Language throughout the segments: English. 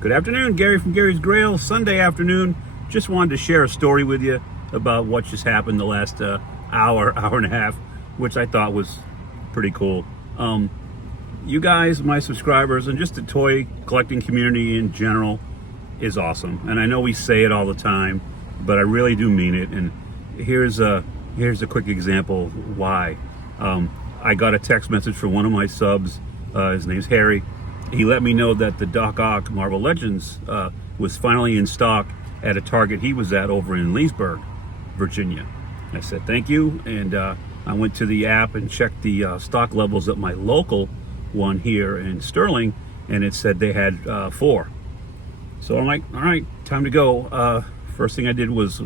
Good afternoon, Gary from Gary's Grail. Sunday afternoon. Just wanted to share a story with you about what just happened the last hour and a half, which I thought was pretty cool. You guys, my subscribers, and just the toy collecting community in general is awesome. And I know we say it all the time, but I really do mean it. And here's a quick example why. I got a text message from one of my subs. His name's Harry. He let me know that the Doc Ock Marvel Legends was finally in stock at a Target he was at over in Leesburg, Virginia. I said thank you, and I went to the app and checked the stock levels at my local one here in Sterling, and it said they had 4. So I'm like, all right, time to go. First thing I did was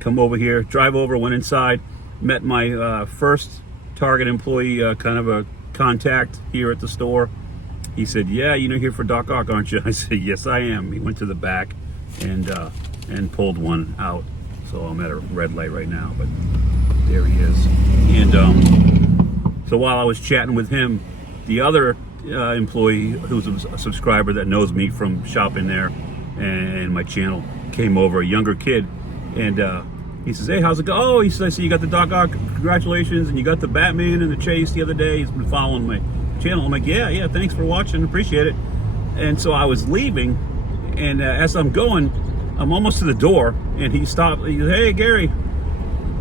come over here, drive over, went inside, met my first Target employee, kind of a contact here at the store. He said, yeah, you're here for Doc Ock, aren't you? I said, yes, I am. He went to the back and pulled one out. So I'm at a red light right now, but there he is. And so while I was chatting with him, the other employee who's a subscriber that knows me from shopping there and my channel came over, a younger kid, and he says, hey, how's it go? Oh, he says, I see you got the Doc Ock, congratulations, and you got the Batman and the Chase the other day. He's been following my channel. I'm like, yeah, thanks for watching, appreciate it. And so I was leaving, and as I'm going, I'm almost to the door, and he stopped. He goes, hey, Gary,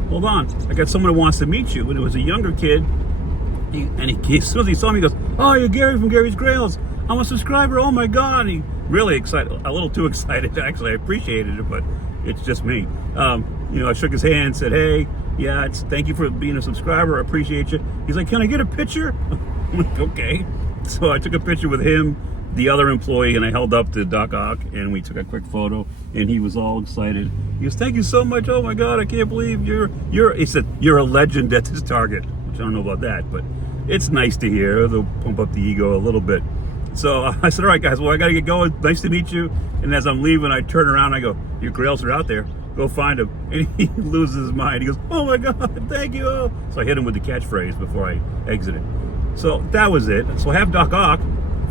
hold on, I got someone who wants to meet you. And it was a younger kid, as soon as he saw me, he goes, oh, you're Gary from Gary's Grails. I'm a subscriber, oh my God. And he really excited, a little too excited, actually. I appreciated it, but it's just me. I shook his hand, said, hey, yeah, thank you for being a subscriber, I appreciate you. He's like, can I get a picture? I'm like, okay. So I took a picture with him, the other employee, and I held up to Doc Ock, and we took a quick photo, and he was all excited. He goes, thank you so much, oh my God, I can't believe he said, you're a legend at this Target, which I don't know about that, but it's nice to hear. They'll pump up the ego a little bit. So I said, all right, guys, well, I got to get going. Nice to meet you. And as I'm leaving, I turn around, I go, your grails are out there. Go find them. And he loses his mind. He goes, oh my God, thank you. So I hit him with the catchphrase before I exited. So that was it. So I have Doc Ock.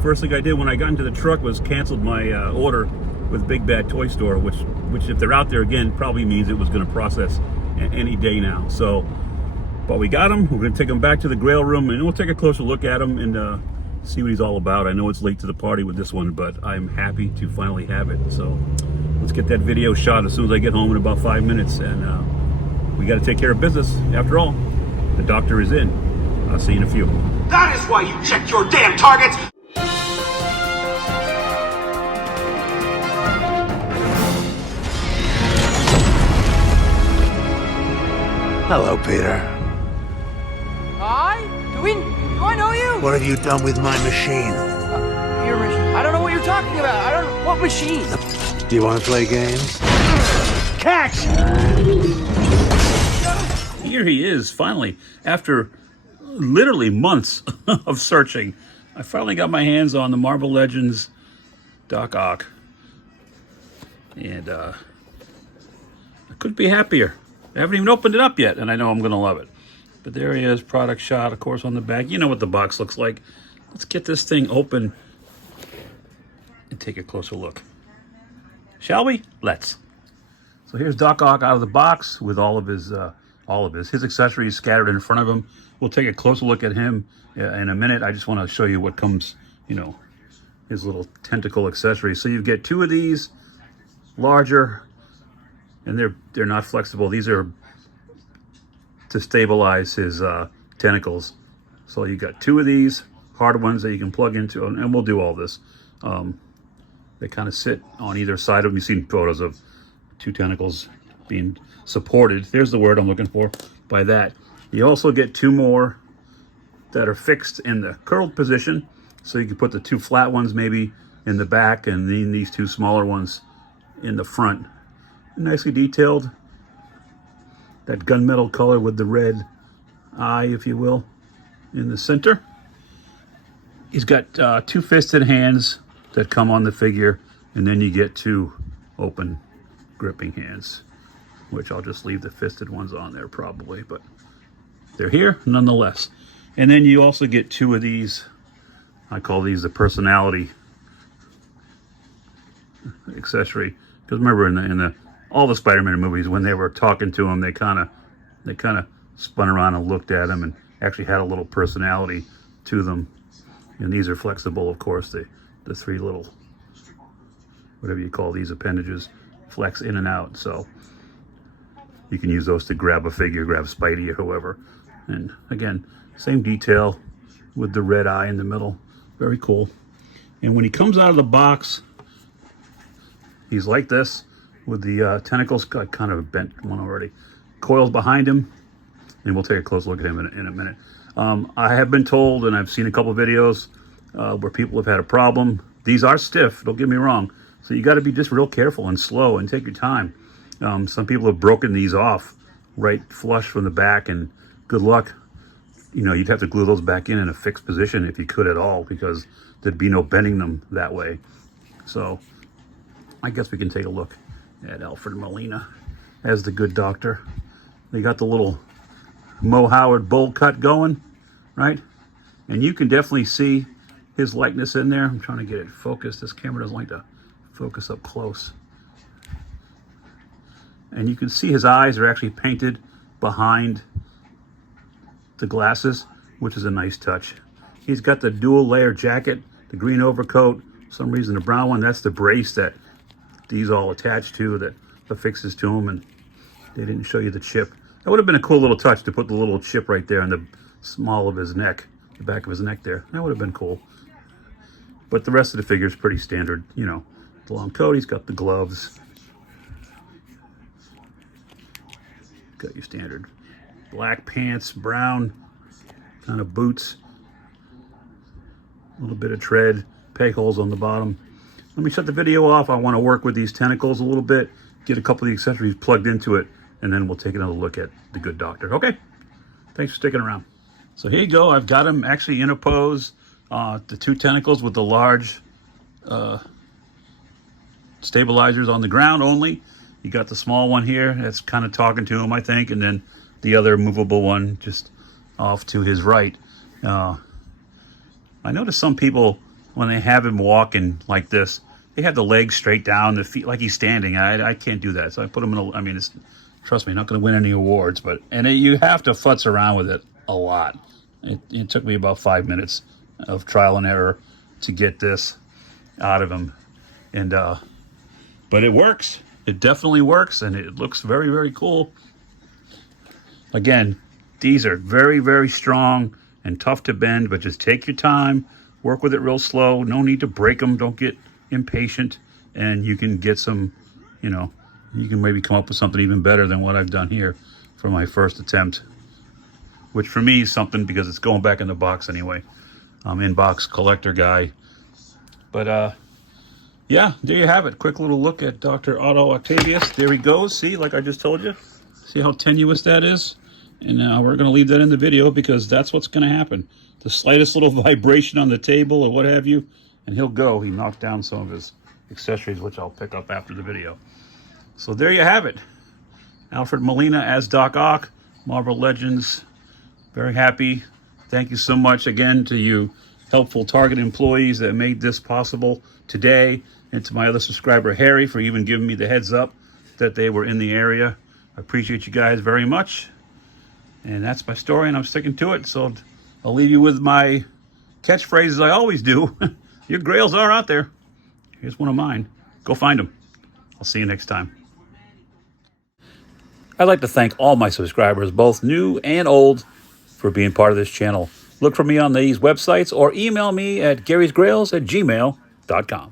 First thing I did when I got into the truck was canceled my order with Big Bad Toy Store, which if they're out there again, probably means it was going to process any day now. So, but we got him. We're going to take him back to the Grail room, and we'll take a closer look at him and see what he's all about. I know it's late to the party with this one, but I'm happy to finally have it. So let's get that video shot as soon as I get home in about 5 minutes, and we got to take care of business. After all, the doctor is in. I'll see you in a few. That is why you checked your damn targets! Hello, Peter. Hi? Do I know you? What have you done with my machine? Your machine? I don't know what you're talking about. I don't know. What machine? Do you want to play games? Catch! Here he is, finally. After literally months of searching, I finally got my hands on the Marvel Legends Doc Ock. And I couldn't be happier. I haven't even opened it up yet, and I know I'm going to love it. But there he is, product shot, of course, on the back. You know what the box looks like. Let's get this thing open and take a closer look. Shall we? Let's. So here's Doc Ock out of the box with all of his accessories scattered in front of him. We'll take a closer look at him in a minute. I just want to show you what comes, his little tentacle accessories. So you get 2 of these, larger, and they're not flexible. These are to stabilize his tentacles. So you got 2 of these hard ones that you can plug into, and we'll do all this. They kind of sit on either side of them. You've seen photos of 2 tentacles being supported. There's the word I'm looking for by that. You also get 2 more that are fixed in the curled position. So you can put the 2 flat ones maybe in the back, and then these 2 smaller ones in the front. Nicely detailed. That gunmetal color with the red eye, if you will, in the center. He's got 2 fisted hands that come on the figure, and then you get 2 open gripping hands, which I'll just leave the fisted ones on there probably, but they're here nonetheless. And then you also get 2 of these. I call these the personality accessory. Because remember, in the all the Spider-Man movies, when they were talking to him, they kind of spun around and looked at him and actually had a little personality to them. And these are flexible, of course. The three little, whatever you call these appendages, flex in and out. So you can use those to grab a figure, grab Spidey or whoever. And again, same detail with the red eye in the middle. Very cool. And when he comes out of the box, he's like this with the tentacles. Got kind of a bent one already. Coils behind him. And we'll take a close look at him in a minute. I have been told, and I've seen a couple videos where people have had a problem. These are stiff, don't get me wrong. So you got to be just real careful and slow and take your time. Some people have broken these off right flush from the back, and good luck. You know, you'd have to glue those back in a fixed position if you could at all, because there'd be no bending them that way. So I guess we can take a look at Alfred Molina as the good doctor. They got the little Mo Howard bowl cut going, right? And you can definitely see his likeness in there. I'm trying to get it focused. This camera doesn't like to focus up close. And you can see his eyes are actually painted behind the glasses, which is a nice touch. He's got the dual layer jacket, the green overcoat, for some reason the brown one, that's the brace that these all attach to, that affixes to him, and they didn't show you the chip. That would have been a cool little touch to put the little chip right there in the small of his neck, the back of his neck there. That would have been cool. But the rest of the figure is pretty standard, you know. The long coat, he's got the gloves. Got your standard black pants, brown kind of boots. A little bit of tread, peg holes on the bottom. Let me shut the video off. I want to work with these tentacles a little bit, get a couple of the accessories plugged into it, and then we'll take another look at the good doctor. Okay, thanks for sticking around. So here you go. I've got him actually in a pose. The two tentacles with the large stabilizers on the ground only. You got the small one here that's kind of talking to him, I think, and then the other movable one just off to his right. I noticed some people, when they have him walking like this, they have the legs straight down, the feet like he's standing. I can't do that, so I put him in a, I mean, it's, trust me, not going to win any awards, but, and you have to futz around with it a lot. It took me about 5 minutes of trial and error to get this out of him. And, but it works. It definitely works, and it looks very, very cool. Again, these are very, very strong and tough to bend, but just take your time, work with it real slow. No need to break them. Don't get impatient, and you can get some, you know, you can maybe come up with something even better than what I've done here for my first attempt, which for me is something because it's going back in the box anyway. I'm in-box collector guy. But, yeah, there you have it. Quick little look at Dr. Otto Octavius. There he goes. See, like I just told you. See how tenuous that is? And we're going to leave that in the video because that's what's going to happen. The slightest little vibration on the table or what have you, and he'll go. He knocked down some of his accessories, which I'll pick up after the video. So there you have it. Alfred Molina as Doc Ock, Marvel Legends. Very happy. Thank you so much again to you helpful Target employees that made this possible today, and to my other subscriber Harry for even giving me the heads up that they were in the area. I appreciate you guys very much. And that's my story, and I'm sticking to it. So I'll leave you with my catchphrases I always do. Your grails are out there. Here's one of mine. Go find them. I'll see you next time. I'd like to thank all my subscribers, both new and old, for being part of this channel. Look for me on these websites or email me at garysgrails@gmail.com.